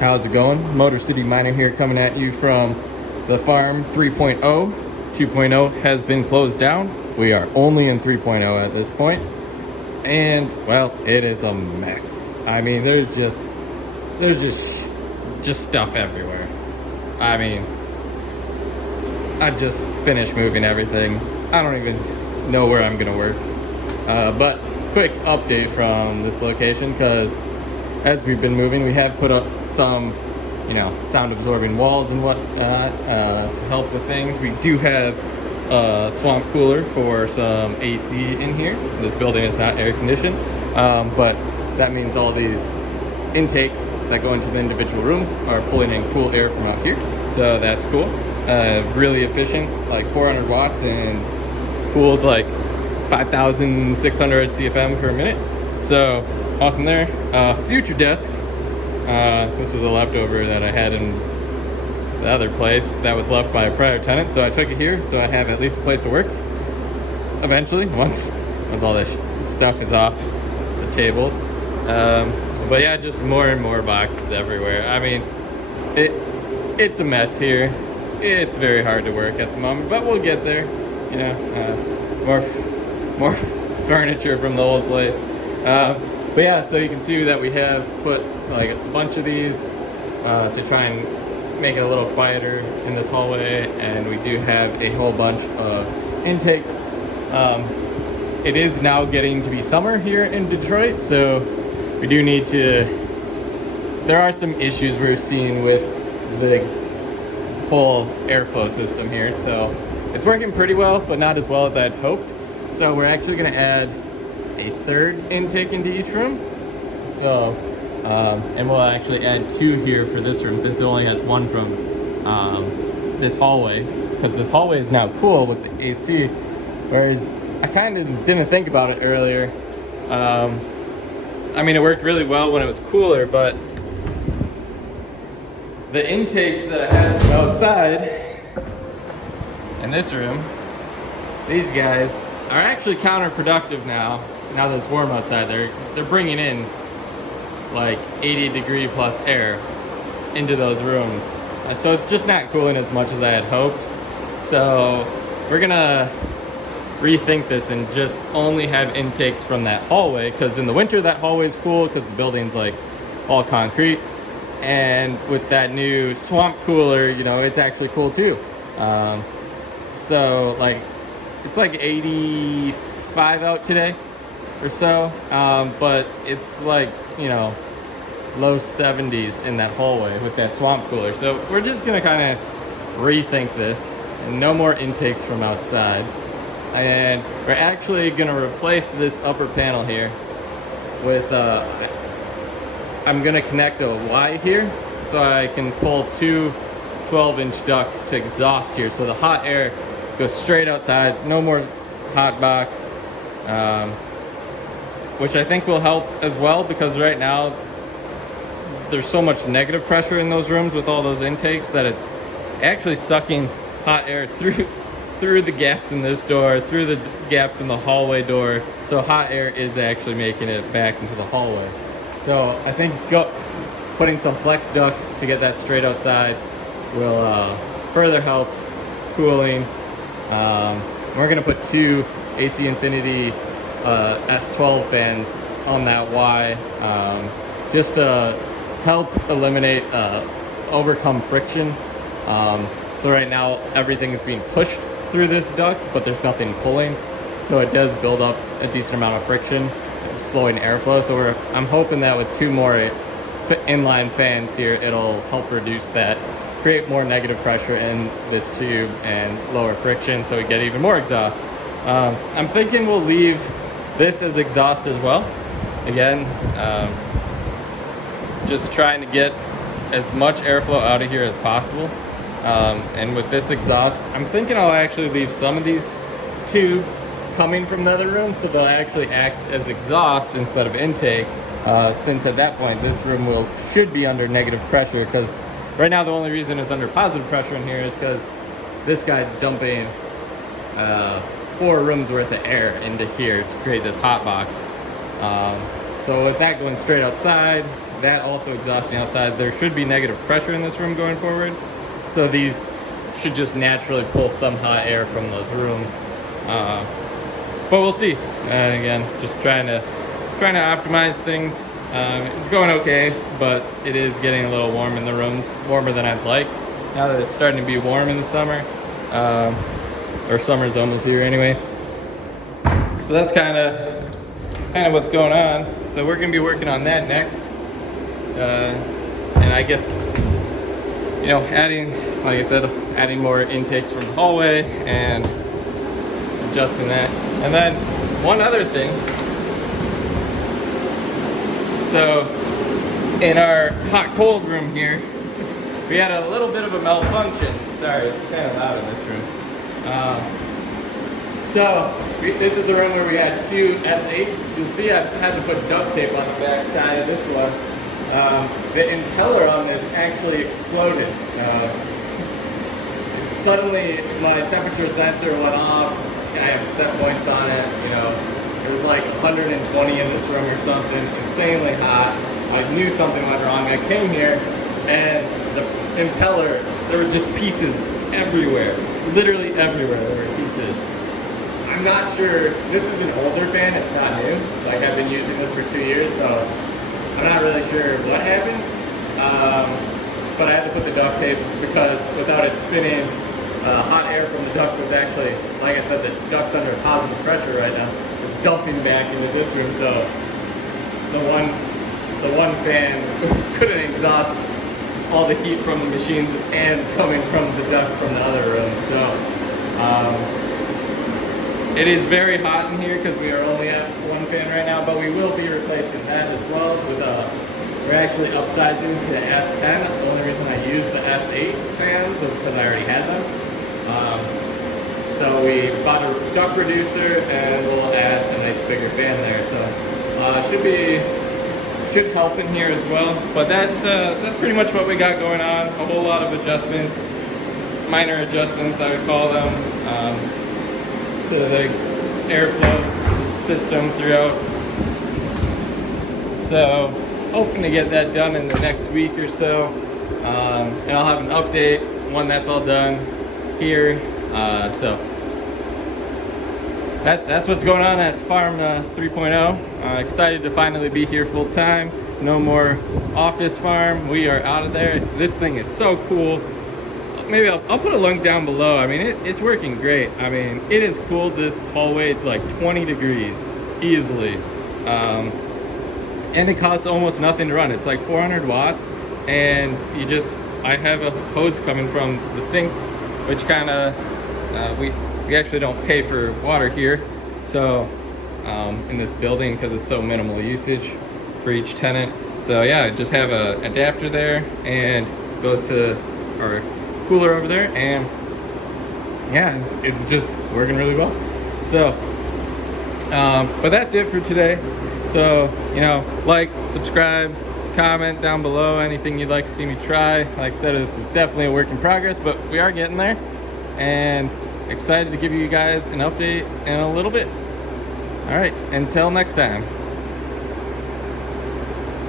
How's it going? Motor City Miner here, coming at you from the farm 3.0. 2.0 has been closed down. We are only in 3.0 at this point. And well, it is a mess. I mean, there's just stuff everywhere. I mean, I just finished moving everything. I don't even know where I'm gonna work. But quick update from this location, because as we've been moving, we have put up some, sound absorbing walls and whatnot to help with things. We do have a swamp cooler for some AC in here. This building is not air conditioned, but that means all these intakes that go into the individual rooms are pulling in cool air from out here. So that's cool. Really efficient, like 400 watts, and cools like 5,600 CFM per minute. So awesome there. Future desk. This was a leftover that I had in the other place that was left by a prior tenant, so I took it here so I have at least a place to work eventually, once all this stuff is off the tables. But yeah, just more and more boxes everywhere. I mean, it's a mess here. It's very hard to work at the moment, but we'll get there. More furniture from the old place. But yeah, so you can see that we have put like a bunch of these to try and make it a little quieter in this hallway, and we do have a whole bunch of intakes. It is now getting to be summer here in Detroit, so we do need to, there are some issues we're seeing with the whole airflow system here. So it's working pretty well, but not as well as I'd hoped. So we're actually going to add a third intake into each room. So, and we'll actually add 2 here for this room, since it only has 1 from this hallway, because this hallway is now cool with the AC, whereas I kind of didn't think about it earlier. I mean, it worked really well when it was cooler, but the intakes that I had from outside in this room, these guys are actually counterproductive now that it's warm outside. They're bringing in like 80-degree plus air into those rooms, and so it's just not cooling as much as I had hoped. So we're gonna rethink this and just only have intakes from that hallway, because in the winter that hallway is cool because the building's like all concrete, and with that new swamp cooler, it's actually cool too. So like, it's like 85 out today or so, but it's like, low 70s in that hallway with that swamp cooler. So we're just gonna kind of rethink this, and no more intakes from outside. And we're actually gonna replace this upper panel here with, I'm gonna connect a Y here so I can pull 2 12-inch ducts to exhaust here, so the hot air goes straight outside. No more hot box, which I think will help as well, because right now there's so much negative pressure in those rooms with all those intakes that it's actually sucking hot air through the gaps in this door, through the gaps in the hallway door. So hot air is actually making it back into the hallway. So I think putting some flex duct to get that straight outside will further help cooling. We're gonna put 2 AC Infinity S12 fans on that Y, just to help eliminate, overcome friction. So right now everything is being pushed through this duct, but there's nothing pulling, so it does build up a decent amount of friction, slowing airflow. So I'm hoping that with 2 more inline fans here, it'll help reduce that, create more negative pressure in this tube and lower friction, so we get even more exhaust. I'm thinking we'll leave this as exhaust as well. Again, just trying to get as much airflow out of here as possible. And with this exhaust, I'm thinking I'll actually leave some of these tubes coming from the other room, so they'll actually act as exhaust instead of intake, since at that point this room should be under negative pressure, because right now the only reason it's under positive pressure in here is because this guy's dumping 4 rooms worth of air into here to create this hot box. So with that going straight outside, that also exhausting outside, there should be negative pressure in this room going forward. So these should just naturally pull some hot air from those rooms. But we'll see. Again, just trying to optimize things. It's going okay, but it is getting a little warm in the rooms, warmer than I'd like. Now that it's starting to be warm in the summer, or summer's almost here anyway. So that's kind of what's going on. So we're gonna be working on that next, and I guess, you know, adding, like I said, adding more intakes from the hallway and adjusting that. And then one other thing. So in our hot cold room here, we had a little bit of a malfunction. Sorry, it's kind of loud in this room. This is the room where we had two S8s. You'll see I had to put duct tape on the back side of this one. The impeller on this actually exploded. Suddenly my temperature sensor went off, and I have set points on it. You know, it was like 120 in this room or something, insanely hot. I knew something went wrong. I came here, and the impeller, there were just pieces everywhere. Literally everywhere there were pieces. I'm not sure, this is an older fan, it's not new. Like, I've been using this for 2 years, so I'm not really sure what happened. But I had to put the duct tape because without it spinning, hot air from the duct was actually, like I said, the duct's under positive pressure right now. It's dumping back into this room, so the one fan couldn't exhaust all the heat from the machines and coming from the duct from the other room. So it is very hot in here because we are only at one fan right now, but we will be replacing that as well with we're actually upsizing to the S10. The only reason I used the S8 fans was because I already had them. So we bought a duct reducer and we'll add a nice bigger fan there. So should help in here as well. But that's pretty much what we got going on. A whole lot of adjustments, minor adjustments I would call them, to the airflow system throughout. So hoping to get that done in the next week or so, and I'll have an update when that's all done here. So that's what's going on at Farm 3.0. Excited to finally be here full time. No more office farm. We are out of there. This thing is so cool. Maybe I'll put a link down below. I mean, it's working great. I mean, it has cooled this hallway to like 20 degrees easily. And it costs almost nothing to run. It's like 400 watts, and I have a hose coming from the sink, which kind of, we actually don't pay for water here. So in this building, because it's so minimal usage for each tenant. So yeah, I just have a adapter there and goes to our cooler over there, and yeah, it's just working really well. So but that's it for today. So, you know, like, subscribe, comment down below anything you'd like to see me try. Like I said, it's definitely a work in progress, but we are getting there, and excited to give you guys an update in a little bit. All right, until next time.